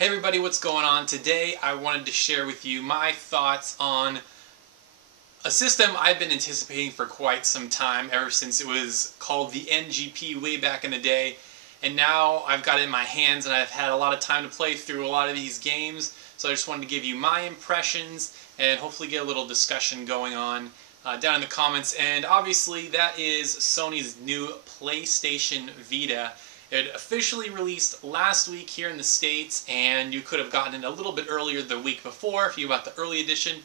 Hey everybody, what's going on? Today I wanted to share with you my thoughts on a system I've been anticipating for quite some time, ever since it was called the NGP way back in the day. And now I've got it in my hands and I've had a lot of time to play through a lot of these games. So I just wanted to give you my impressions and hopefully get a little discussion going on down in the comments. And obviously that is Sony's new PlayStation Vita. It officially released last week here in the States, and you could have gotten it a little bit earlier the week before if you got the early edition,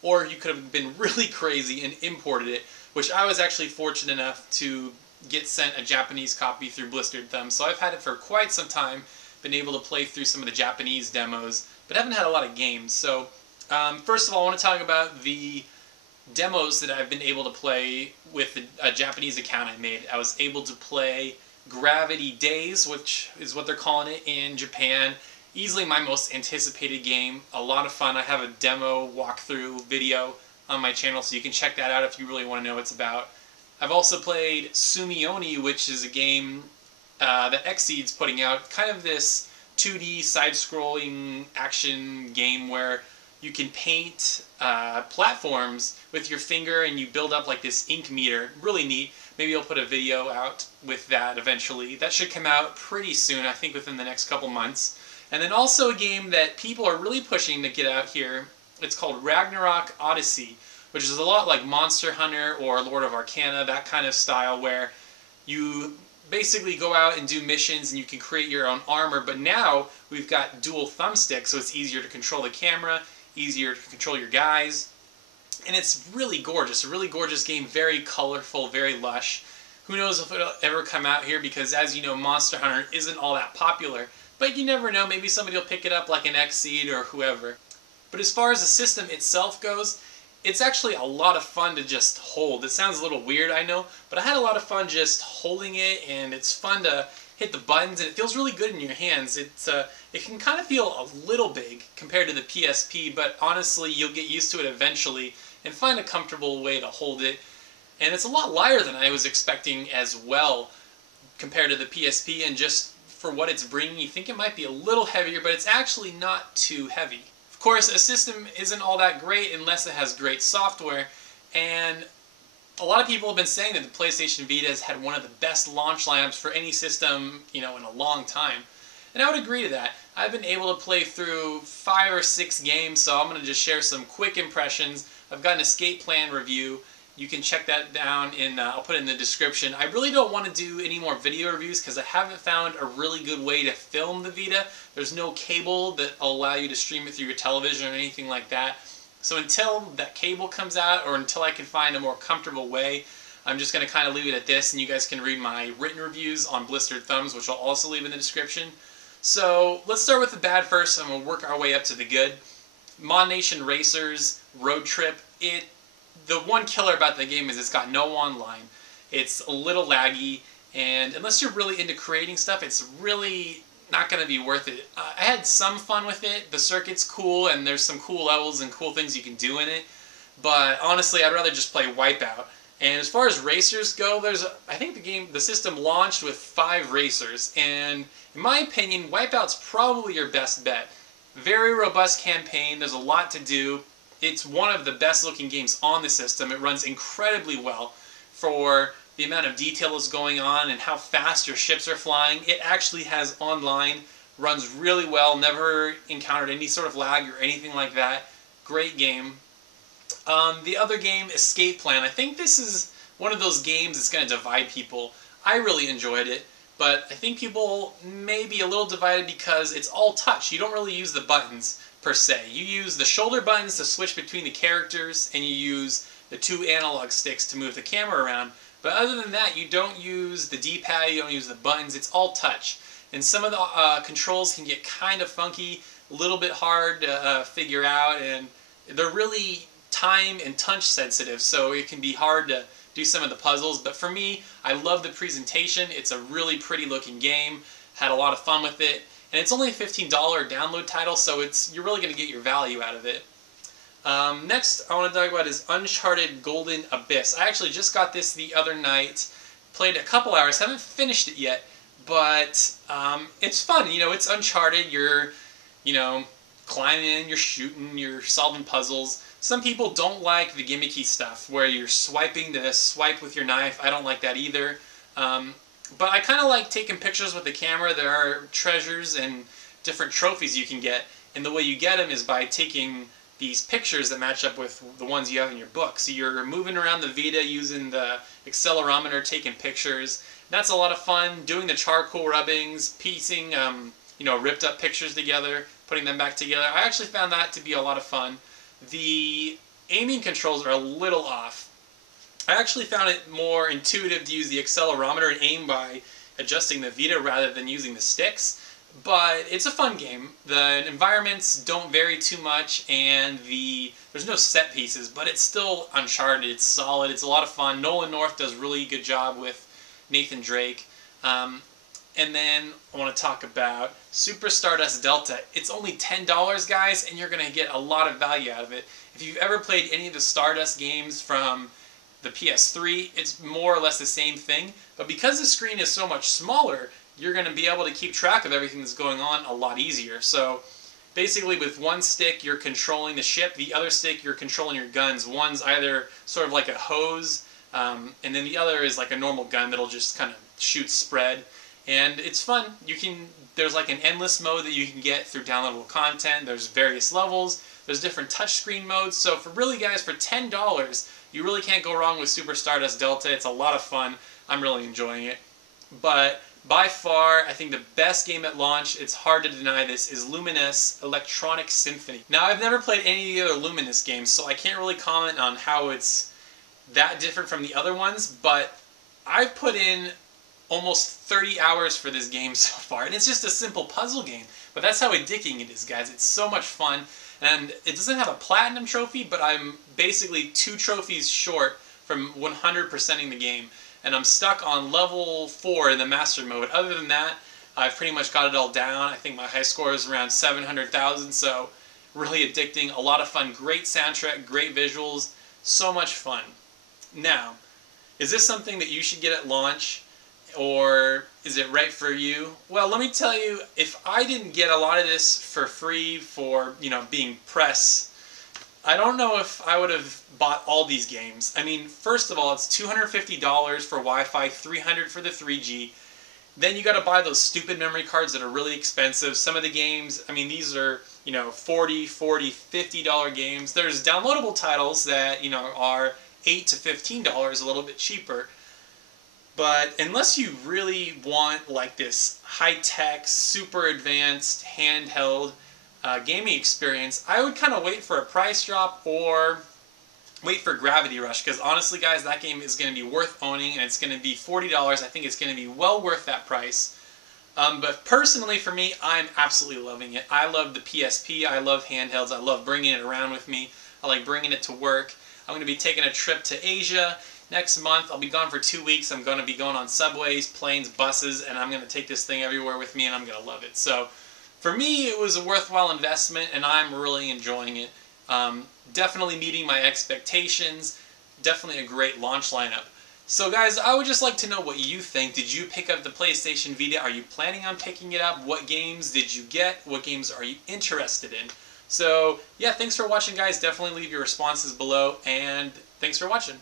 or you could have been really crazy and imported it, which I was actually fortunate enough to get sent a Japanese copy through Blistered Thumb. So I've had it for quite some time, been able to play through some of the Japanese demos, but haven't had a lot of games. So first of all, I want to talk about the demos that I've been able to play with a Japanese account I made. I was able to play Gravity Days, which is what they're calling it in Japan. Easily my most anticipated game. A lot of fun. I have a demo walkthrough video on my channel, so you can check that out if you really want to know what it's about. I've also played Sumioni, which is a game that Xseed's putting out. Kind of this 2D side-scrolling action game where you can paint platforms with your finger and you build up like this ink meter. Really neat. Maybe I'll put a video out with that eventually. That should come out pretty soon, I think within the next couple months. And then also a game that people are really pushing to get out here. It's called Ragnarok Odyssey, which is a lot like Monster Hunter or Lord of Arcana, that kind of style where you basically go out and do missions and you can create your own armor. But now we've got dual thumbsticks, so it's easier to control the camera, easier to control your guys. And it's really gorgeous, a really gorgeous game, very colorful, very lush. Who knows if it'll ever come out here, because as you know, Monster Hunter isn't all that popular. But you never know, maybe somebody will pick it up like an Xseed or whoever. But as far as the system itself goes, it's actually a lot of fun to just hold. It sounds a little weird, I know, but I had a lot of fun just holding it, and it's fun to hit the buttons, and it feels really good in your hands. It can kind of feel a little big compared to the PSP, but honestly, you'll get used to it eventually and find a comfortable way to hold it. And it's a lot lighter than I was expecting as well compared to the PSP, and just for what it's bringing, you think it might be a little heavier, but it's actually not too heavy. Of course, a system isn't all that great unless it has great software, and a lot of people have been saying that the PlayStation Vita has had one of the best launch lineups for any system, in a long time. And I would agree to that. I've been able to play through 5 or 6 games, so I'm going to just share some quick impressions. I've got an escape plan review. You can check that down I'll put it in the description. I really don't want to do any more video reviews because I haven't found a really good way to film the Vita. There's no cable that will allow you to stream it through your television or anything like that. So until that cable comes out, or until I can find a more comfortable way, I'm just going to kind of leave it at this, and you guys can read my written reviews on Blistered Thumbs, which I'll also leave in the description. So let's start with the bad first, and we'll work our way up to the good. Modnation Racers Road Trip. The one killer about the game is it's got no online. It's a little laggy, and unless you're really into creating stuff, it's really not going to be worth it. I had some fun with it. The circuit's cool, and there's some cool levels and cool things you can do in it. But honestly, I'd rather just play WipEout. And as far as racers go, I think the system launched with 5 racers, and in my opinion, WipEout's probably your best bet. Very robust campaign. There's a lot to do. It's one of the best looking games on the system. It runs incredibly well for the amount of detail that's going on and how fast your ships are flying. It actually has online, runs really well, never encountered any sort of lag or anything like that. Great game. The other game, Escape Plan. I think this is one of those games that's going to divide people. I really enjoyed it, but I think people may be a little divided because it's all touch. You don't really use the buttons per se. You use the shoulder buttons to switch between the characters, and you use the 2 analog sticks to move the camera around. But other than that, you don't use the D-pad, you don't use the buttons, it's all touch. And some of the controls can get kind of funky, a little bit hard to figure out, and they're really time and touch sensitive, so it can be hard to do some of the puzzles. But for me, I love the presentation. It's a really pretty looking game, had a lot of fun with it. And it's only a $15 download title, so you're really going to get your value out of it. Next, I want to talk about is Uncharted Golden Abyss. I actually just got this the other night, played a couple hours, haven't finished it yet, but it's fun. It's Uncharted. You're you know, climbing, you're shooting, you're solving puzzles. Some people don't like the gimmicky stuff where you're swiping to swipe with your knife. I don't like that either. But I kind of like taking pictures with the camera. There are treasures and different trophies you can get, and the way you get them is by taking these pictures that match up with the ones you have in your book. So you're moving around the Vita using the accelerometer, taking pictures. That's a lot of fun. Doing the charcoal rubbings, piecing, ripped up pictures together, putting them back together. I actually found that to be a lot of fun. The aiming controls are a little off. I actually found it more intuitive to use the accelerometer and aim by adjusting the Vita rather than using the sticks. But it's a fun game. The environments don't vary too much, and there's no set pieces, but it's still Uncharted. It's solid. It's a lot of fun. Nolan North does a really good job with Nathan Drake. And then I want to talk about Super Stardust Delta. It's only $10, guys, and you're going to get a lot of value out of it. If you've ever played any of the Stardust games from the PS3, it's more or less the same thing. But because the screen is so much smaller, you're going to be able to keep track of everything that's going on a lot easier. So basically with one stick you're controlling the ship, the other stick you're controlling your guns. One's either sort of like a hose, and then the other is like a normal gun that'll just kind of shoot spread. And it's fun. There's like an endless mode that you can get through downloadable content. There's various levels. There's different touchscreen modes. So for $10, you really can't go wrong with Super Stardust Delta. It's a lot of fun. I'm really enjoying it. But by far, I think the best game at launch, it's hard to deny this, is Lumines Electronic Symphony. Now, I've never played any of the other Lumines games, so I can't really comment on how it's that different from the other ones, but I've put in almost 30 hours for this game so far, and it's just a simple puzzle game. But that's how addicting it is, guys. It's so much fun, and it doesn't have a platinum trophy, but I'm basically 2 trophies short from 100%ing the game. And I'm stuck on level 4 in the master mode. Other than that, I've pretty much got it all down. I think my high score is around 700,000, so really addicting, a lot of fun, great soundtrack, great visuals, so much fun. Now, is this something that you should get at launch, or is it right for you? Well, let me tell you, if I didn't get a lot of this for free for, being press, I don't know if I would have bought all these games. I mean, first of all, it's $250 for Wi-Fi, $300 for the 3G. Then you got to buy those stupid memory cards that are really expensive. Some of the games, I mean, these are, $40, $50 games. There's downloadable titles that, are $8 to $15, a little bit cheaper. But unless you really want like this high-tech, super advanced, handheld gaming experience, I would kind of wait for a price drop or wait for Gravity Rush, because honestly, guys, that game is going to be worth owning, and it's going to be $40. I think it's going to be well worth that price. But personally, for me, I'm absolutely loving it. I love the PSP. I love handhelds. I love bringing it around with me. I like bringing it to work. I'm going to be taking a trip to Asia next month. I'll be gone for 2 weeks. I'm going to be going on subways, planes, buses, and I'm going to take this thing everywhere with me, and I'm going to love it. So for me, it was a worthwhile investment, and I'm really enjoying it. Definitely meeting my expectations. Definitely a great launch lineup. So guys, I would just like to know what you think. Did you pick up the PlayStation Vita? Are you planning on picking it up? What games did you get? What games are you interested in? So yeah, thanks for watching, guys. Definitely leave your responses below, and thanks for watching.